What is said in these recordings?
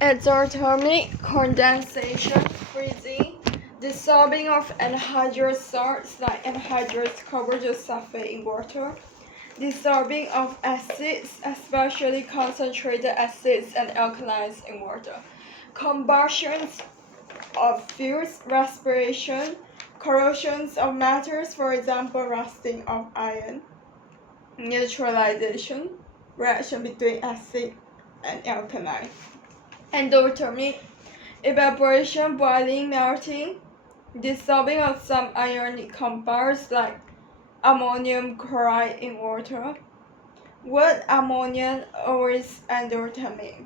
Exothermic condensation, freezing, dissolving of anhydrous salts like anhydrous carbonyl sulfate in water, dissolving of acids, especially concentrated acids and alkalis in water, combustion of fuels, respiration, corrosions of metals, for example, rusting of iron, neutralization, reaction between acid and alkali, endothermic, evaporation, boiling, melting, dissolving of some ionic compounds like ammonium chloride in water. Wood ammonia always endothermic.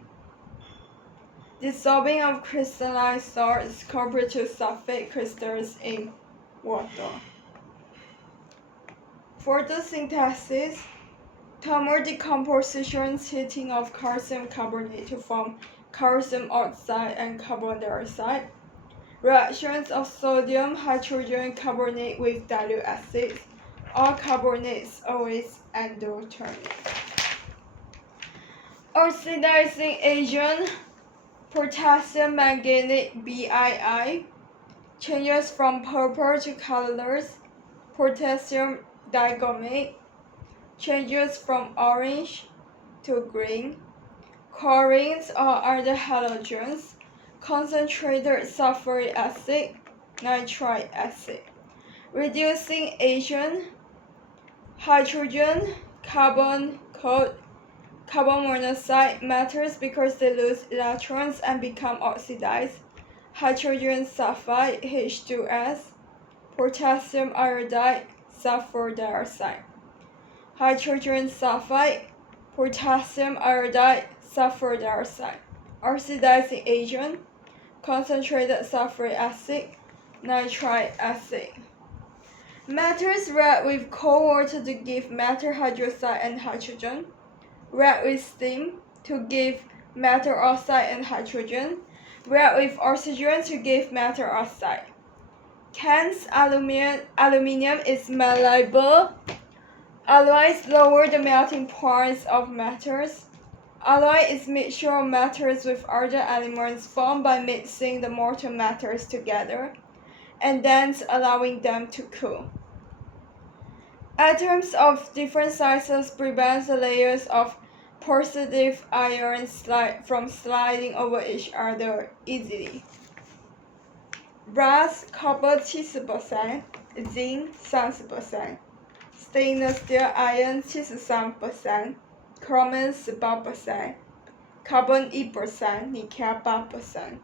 Dissolving of crystalline salts, carbonyl sulfate crystals in water. Photosynthesis, thermal decomposition, heating of calcium carbonate to form calcium oxide and carbon dioxide. Reactions of sodium hydrogen carbonate with dilute acids. All carbonates always endothermic. Oxidizing agent, potassium manganate BiI, changes from purple to colorless. Potassium digalmate, changes from orange to green. Chlorines or other halogens, concentrated sulfuric acid, nitric acid. Reducing agent, hydrogen, carbon coat, carbon monoxide metals because they lose electrons and become oxidized. Hydrogen sulfide, H2S, potassium iodide, sulfur dioxide. Hydrogen sulfide, potassium iodide, sulfur dioxide. Oxidizing agent, concentrated sulfuric acid, nitric acid. Metals react with cold water to give metal hydroxide and hydrogen. React with steam to give metal oxide and hydrogen. React with oxygen to give metal oxide. Hence, aluminium is malleable. Alloys lower the melting points of metals. Alloy is mixture of metals with other elements formed by mixing the molten metals together and then allowing them to cool. Atoms of different sizes prevent the layers of positive ions from sliding over each other easily. Brass, copper 70%, zinc 30%, stainless steel iron 73%, chromium 18%, carbon 1%, nickel 8%.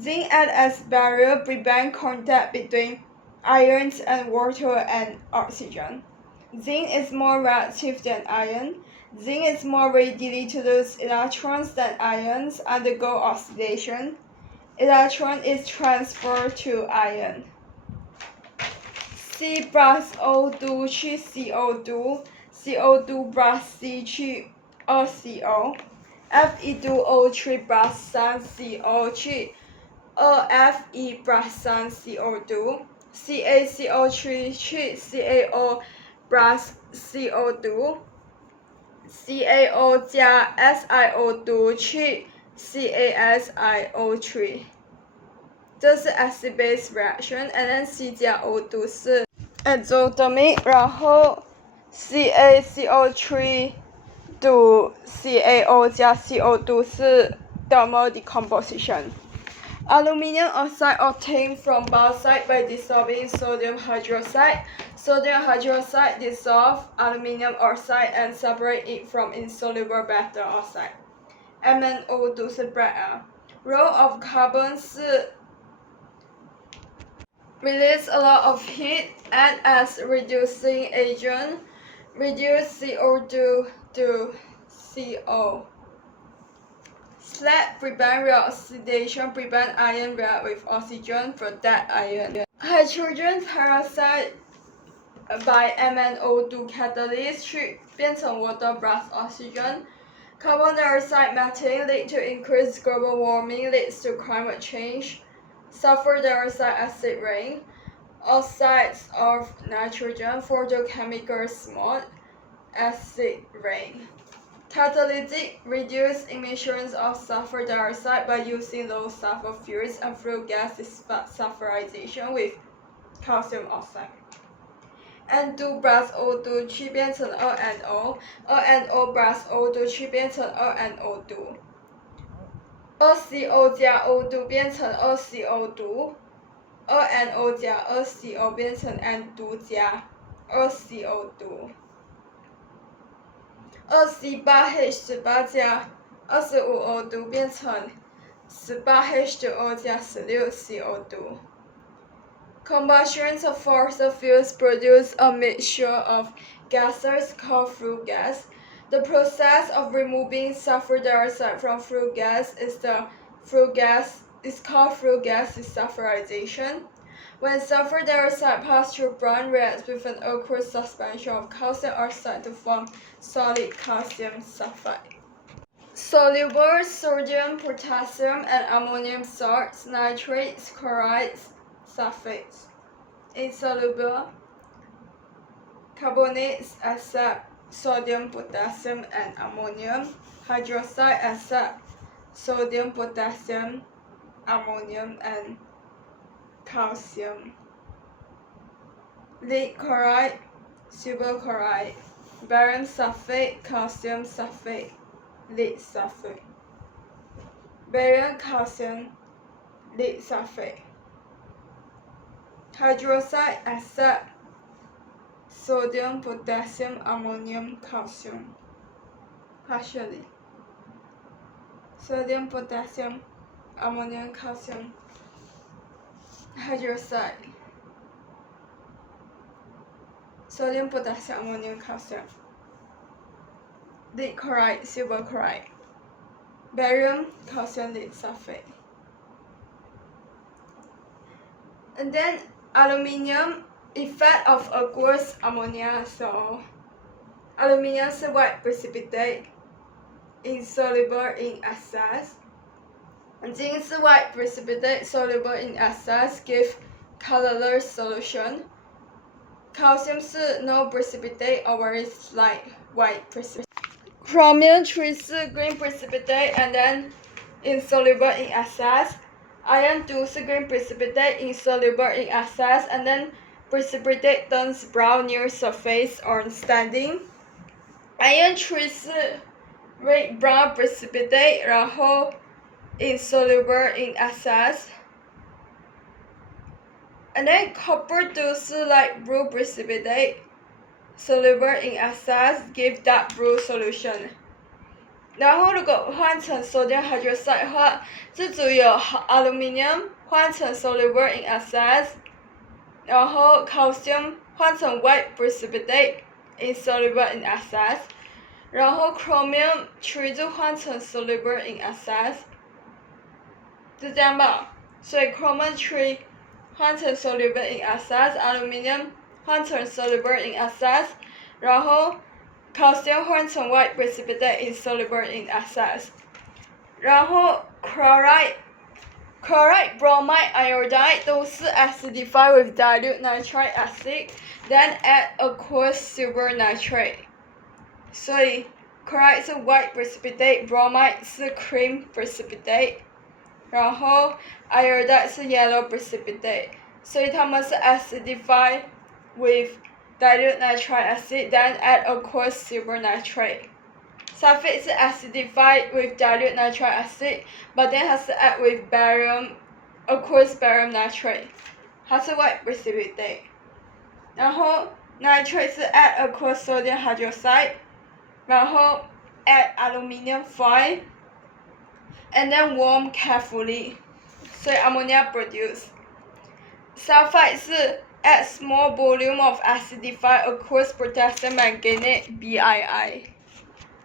Zinc acts as barrier, prevent contact between ions and water and oxygen. Zinc is more reactive than iron. Zinc is more readily to lose electrons than ions undergo oxidation. Electron is transferred to iron. C plus O2 去 CO2, CO2 plus C 去 2CO, Fe2O3 plus 3CO 去 2Fe plus 3CO2, CaCO3 去 CaO plus CO2, CaO 加 SiO2 去 CaSiO3， 这是 acid base reaction， and then C 加 O2 是 exothermic， 然后 CaCO3 to CaO 加 CO2 是 thermal decomposition. Aluminium oxide obtained from bauxite by dissolving sodium hydroxide. Sodium hydroxide dissolves aluminium oxide and separates it from insoluble metal oxide. MnO2 是 Bragg. Role of carbon 是 release a lot of heat, act as reducing agent, reduce CO2 to CO. Slag prevent reoxidation, prevent iron react with oxygen, protect iron. Hydrogen peroxide by MnO2 catalyst 去变成 water plus oxygen. Carbon dioxide methane lead to increased global warming, leads to climate change. Sulfur dioxide acid rain. Oxides of nitrogen, photochemical smoke, acid rain. Catalytic reduce emissions of sulfur dioxide by using low sulfur fuels and flue gas desulfurization with calcium oxide. N2 plus O2 区变成 2NO，2NO plus O2 区变成 2NO2，2CO 加 O2 变成 2CO2，2NO 加 2CO 变成 N2 加 2CO2，2C8H18 加 25O2 变成 18H2O 加 16CO2。Combustion of fossil fuels produce a mixture of gases called flue gas. The process of removing sulfur dioxide from flue gas is called flue gas desulfurization. When sulfur dioxide passes through brine reacts with an aqueous suspension of calcium oxide to form solid calcium sulfide. Soluble sodium, potassium, and ammonium salts, nitrates, chlorides, sulfates. Insoluble carbonates accept sodium, potassium, and ammonium. Hydroxide accept sodium, potassium, ammonium, and calcium. Lead chloride, silver chloride, barium sulfate, calcium sulfate, lead sulfate. Barium, calcium, lead sulfate. Hydroxide accept sodium, potassium, ammonium, calcium. Partially. Sodium, potassium, ammonium, calcium. Hydroxide. Sodium, potassium, ammonium, calcium. Lead chloride, silver chloride. Barium, calcium, lead sulfate. And then aluminium, effect of aqueous ammonia. So aluminium is a white precipitate, insoluble in excess. Zinc is a white precipitate, soluble in excess, give colorless solution. Calcium is no precipitate or very slight white precipitate. Chromium 3 is green precipitate and then insoluble in excess. Iron 2 is green precipitate, insoluble in excess, and then precipitate turns brown near surface or standing. Iron 3 is red brown precipitate, 然后 insoluble in excess. And then copper 2 is light blue precipitate, soluble in excess, give dark blue solution. 然后如果换成 sodium hydroxide 的话，这组有 aluminium 换成 soluble in excess， 然后 calcium 换成 white precipitate insoluble in excess， 然后 chromium 3就换成 soluble in excess， 就这样吧。所以 chromium 3换成 soluble in excess， aluminium 换成 soluble in excess， 然后calcium 换成 white precipitate insoluble in excess， 然后 chloride、bromide、iodide 都是 acidified with dilute nitric acid, then add aqueous silver nitrate。所以 chloride 是 white precipitate, bromide 是 cream precipitate， 然后 iodide 是 yellow precipitate， 所以它们是 acidified with dilute nitric acid, then add aqueous silver nitrate. Sulfate is acidified with dilute nitric acid, but then has to add with aqueous barium nitrate. 它是 white precipitate. 然后 nitrate 是 add aqueous sodium hydroxide, 然后 add aluminium foil, and then warm carefully. 所以 ammonia produced. Sulfide 是add small volume of acidified aqueous potassium manganate BiI.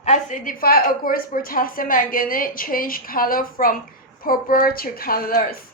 Acidified aqueous potassium manganate change color from purple to colorless.